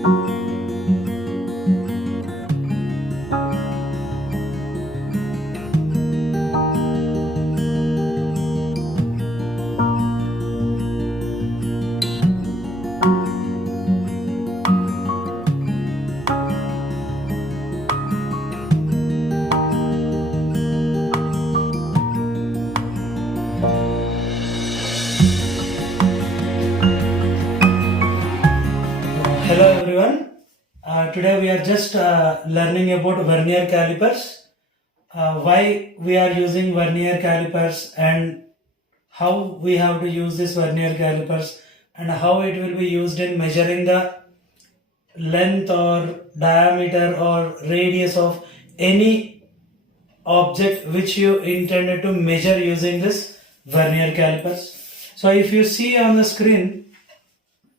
Hello everyone. Today we are just learning about vernier calipers, why we are using vernier calipers and how we have to use this vernier calipers and how it will be used in measuring the length or diameter or radius of any object which you intended to measure using this vernier calipers. So if you see on the screen,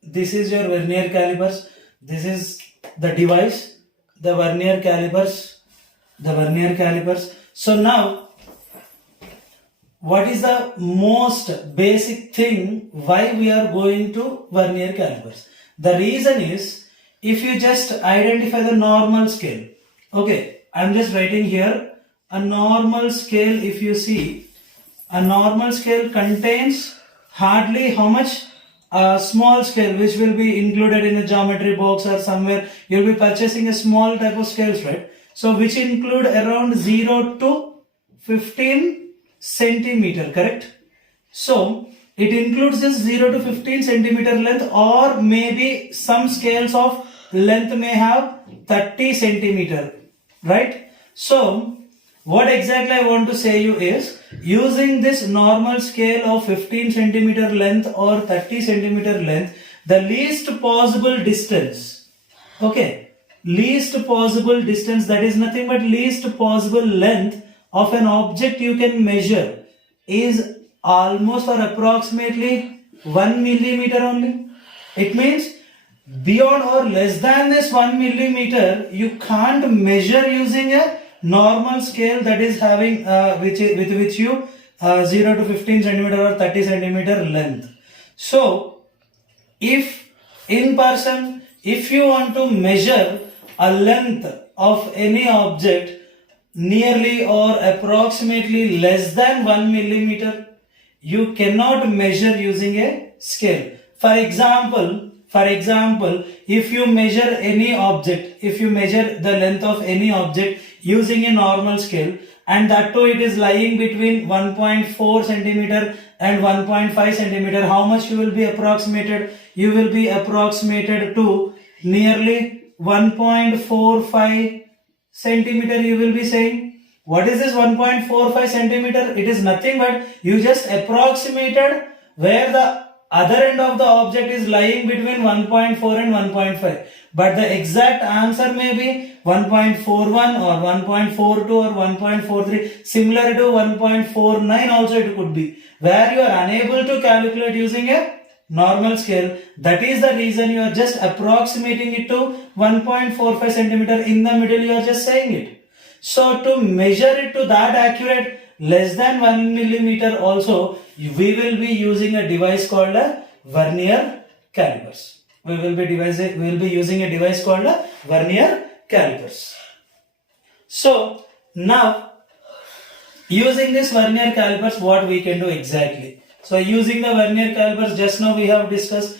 this is your vernier calipers. This is the device, the vernier calipers, So now, what is the most basic thing why we are going to vernier calipers? The reason is, if you just identify the normal scale. Okay, I'm just writing here a normal scale. If you see, a normal scale contains hardly how much? A small scale which will be included in a geometry box or somewhere. You'll be purchasing a small type of scales, right? So which include around 0 to 15 centimeter, correct? So it includes this 0 to 15 centimeter length, or maybe some scales of length may have 30 centimeter, right? So what exactly I want to say you is, using this normal scale of 15 centimeter length or 30 centimeter length, the least possible distance, okay, least possible distance, that is nothing but least possible length of an object you can measure is almost or approximately 1 millimeter only. It means beyond or less than this 1 millimeter you can't measure using a normal scale that is having with which you 0 to 15 centimeter or 30 centimeter length. So if in person, if you want to measure a length of any object nearly or approximately less than 1 millimeter, you cannot measure using a scale. For example, if you measure any object, if you measure the length of any object using a normal scale, and that too it is lying between 1.4 centimeter and 1.5 centimeter, how much you will be approximated? You will be approximated to nearly 1.45 centimeter, you will be saying. What is this 1.45 centimeter? It is nothing but you just approximated where the other end of the object is lying between 1.4 and 1.5. But the exact answer may be 1.41 or 1.42 or 1.43. Similar to 1.49 also it could be. Where you are unable to calculate using a normal scale. That is the reason you are just approximating it to 1.45 centimeter. In the middle you are just saying it. So to measure it to that accurate, less than 1 millimeter also, we will be using a device called a vernier calipers. We will be using a device called a vernier calipers. So now, using this vernier calipers, what we can do exactly? So using the vernier calipers, just now we have discussed,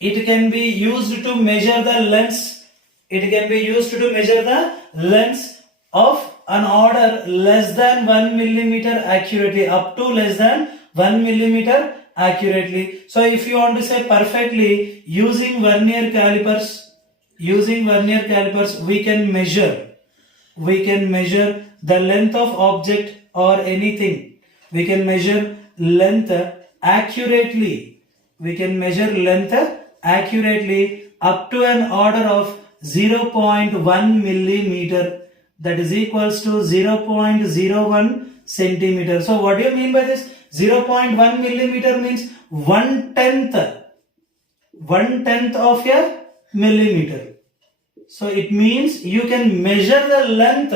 it can be used to measure the lengths. It can be used to measure the lengths of an order less than 1 millimeter accurately, up to less than 1 millimeter accurately. So if you want to say perfectly, using vernier calipers, we can measure the length of object or anything. We can measure length accurately. We can measure length accurately up to an order of 0.1 millimeter. That is equals to 0.01 centimeter. So what do you mean by this? 0.1 millimeter means 1/10 of a millimeter. So it means you can measure the length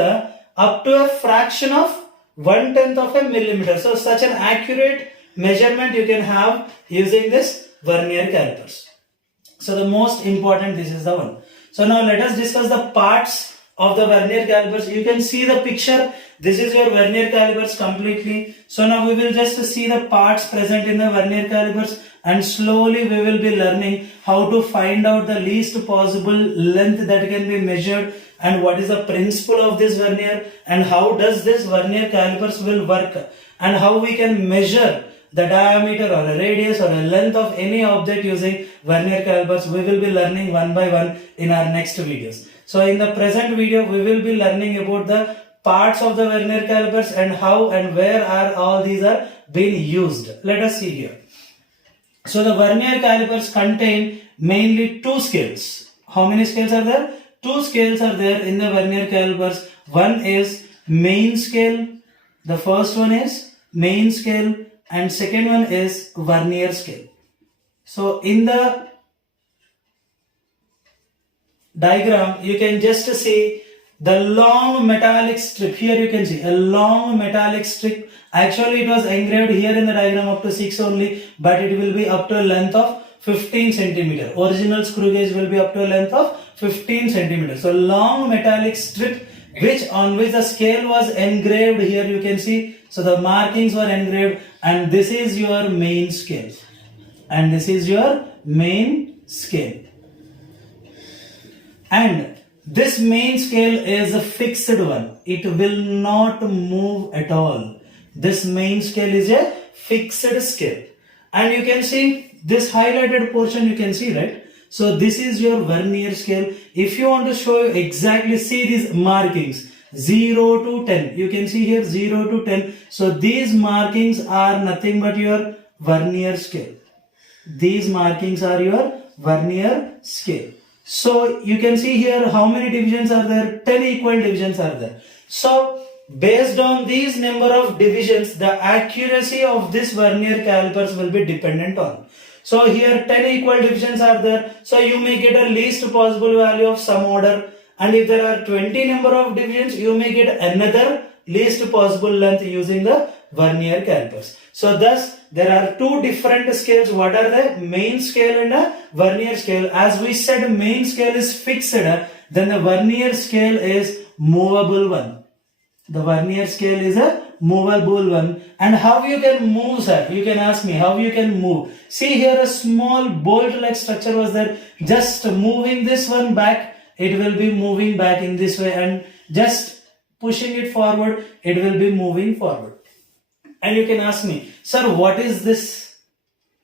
up to a fraction of 1/10 of a millimeter. So such an accurate measurement you can have using this vernier calipers. So the most important, this is the one. So now let us discuss the parts of the vernier calipers. You can see the picture. This is your vernier calipers completely. So now we will just see the parts present in the vernier calipers, and slowly we will be learning how to find out the least possible length that can be measured, and what is the principle of this vernier, and how does this vernier calipers will work, and how we can measure the diameter or a radius or a length of any object using vernier calipers. We will be learning one by one in our next videos. So in the present video, we will be learning about the parts of the vernier calipers and how and where are all these are being used. Let us see here. So the vernier calipers contain mainly two scales. How many scales are there? Two scales are there in the vernier calipers. One is main scale. The first one is main scale, and second one is vernier scale. So in the diagram, you can just see the long metallic strip. Here you can see a long metallic strip. Actually it was engraved here in the diagram up to 6 only, but it will be up to a length of 15 centimeter. Original screw gauge will be up to a length of 15 centimeter. So long metallic strip on which the scale was engraved. Here you can see. So the markings were engraved, and this is your main scale. And this is your main scale. And this main scale is a fixed one. It will not move at all. This main scale is a fixed scale. And you can see this highlighted portion, you can see, right? So this is your vernier scale. If you want to show you exactly, see these markings 0 to 10. You can see here 0 to 10. So these markings are nothing but your vernier scale. These markings are your vernier scale. So you can see here how many divisions are there? 10 equal divisions are there. So based on these number of divisions, the accuracy of this vernier calipers will be dependent on. So here 10 equal divisions are there. So you may get a least possible value of some order. And if there are 20 number of divisions, you may get another least possible length using the vernier calipers. So thus there are two different scales. What are the main scale and a vernier scale? As we said, main scale is fixed, then the vernier scale is movable one. The vernier scale is a movable one. And how you can move, sir? You can ask me how you can move. See here a small bolt like structure was there. Just moving this one back, it will be moving back in this way, and just pushing it forward, it will be moving forward. And you can ask me, sir, what is this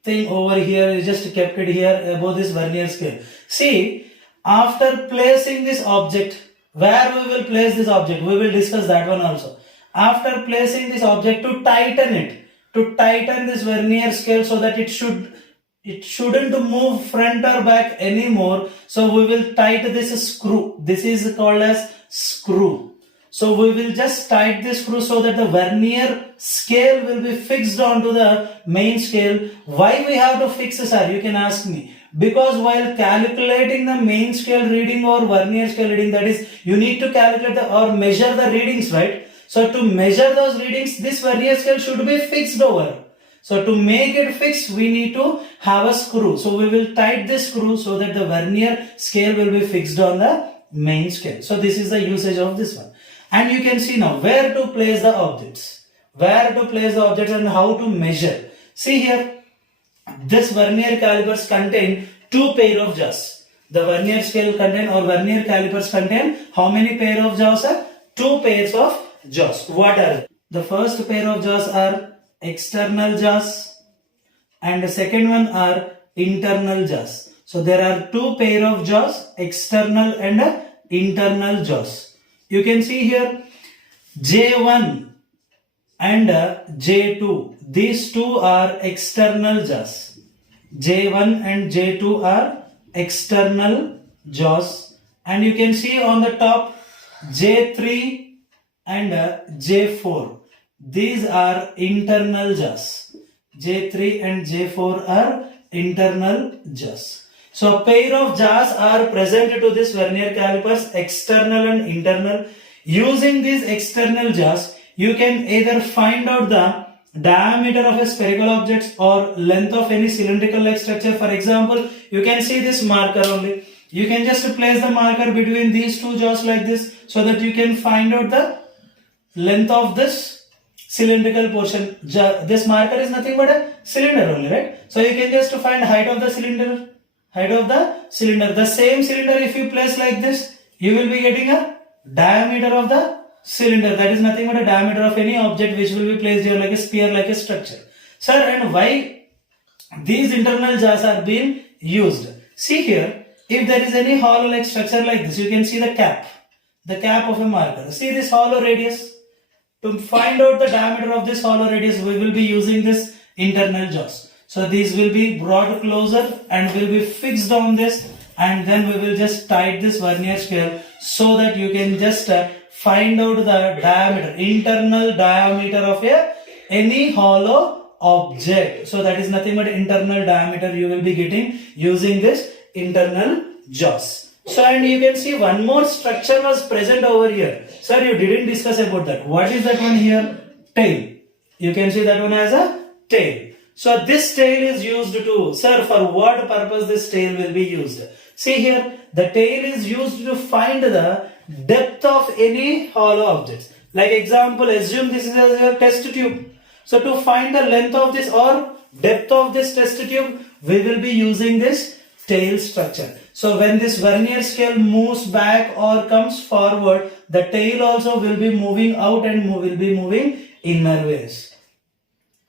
thing over here? You just kept it here above this vernier scale. See, after placing this object, where we will place this object, we will discuss that one also. After placing this object, to tighten this vernier scale so that it shouldn't move front or back anymore. So we will tighten this screw. This is called as screw. So we will just tighten this screw so that the vernier scale will be fixed onto the main scale. Why we have to fix this, sir? You can ask me. Because while calculating the main scale reading or vernier scale reading, that is, you need to calculate or measure the readings, right? So to measure those readings, this vernier scale should be fixed over. So to make it fixed, we need to have a screw. So we will tighten this screw so that the vernier scale will be fixed on the main scale. So this is the usage of this one. And you can see now where to place the objects. Where to place the objects and how to measure. See here, this vernier calipers contain two pair of jaws. The vernier scale contain or vernier calipers contain how many pair of jaws are? Two pairs of jaws. What are they? The first pair of jaws are external jaws, and the second one are internal jaws. So there are two pair of jaws, external and internal jaws. You can see here J1 and J2. These two are external jaws. J1 and J2 are external jaws. And you can see on the top J3 and J4. These are internal jaws. J3 and J4 are internal jaws. So a pair of jaws are present to this vernier calipers, external and internal. Using these external jaws, you can either find out the diameter of a spherical object or length of any cylindrical like structure. For example, you can see this marker only. You can just place the marker between these two jaws like this, so that you can find out the length of this cylindrical portion. This marker is nothing but a cylinder only, right? So you can just find height of the cylinder. The same cylinder, if you place like this, you will be getting a diameter of the cylinder. That is nothing but a diameter of any object which will be placed here like a sphere, like a structure. Sir, and why these internal jaws are being used? See here, if there is any hollow like structure like this, you can see the cap of a marker. See this hollow radius. To find out the diameter of this hollow radius, we will be using this internal jaws. So these will be brought closer and will be fixed on this, and then we will just tight this vernier scale so that you can just find out the diameter, internal diameter of any hollow object. So that is nothing but internal diameter you will be getting using this internal jaws. So, and you can see one more structure was present over here. Sir, you didn't discuss about that. What is that one here? Tail. You can see that one as a tail. So this tail is used to, sir, for what purpose this tail will be used? See here, the tail is used to find the depth of any hollow objects. Like example, assume this is a test tube. So to find the length of this or depth of this test tube, we will be using this tail structure. So when this vernier scale moves back or comes forward, the tail also will be moving out and will be moving inner ways.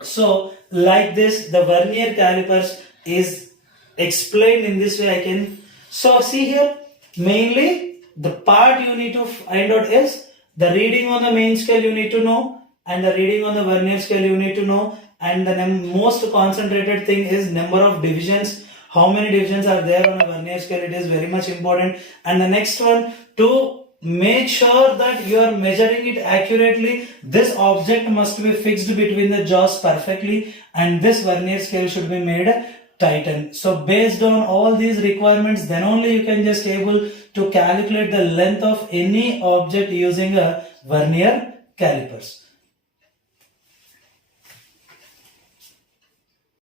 So like this, the vernier calipers is explained in this way. So see here, mainly the part you need to find out is the reading on the main scale you need to know, and the reading on the vernier scale you need to know, and the most concentrated thing is number of divisions. How many divisions are there on a vernier scale? It is very much important. And the next one, to make sure that you are measuring it accurately, this object must be fixed between the jaws perfectly, and this vernier scale should be made tighten. So based on all these requirements, then only you can just able to calculate the length of any object using a vernier calipers.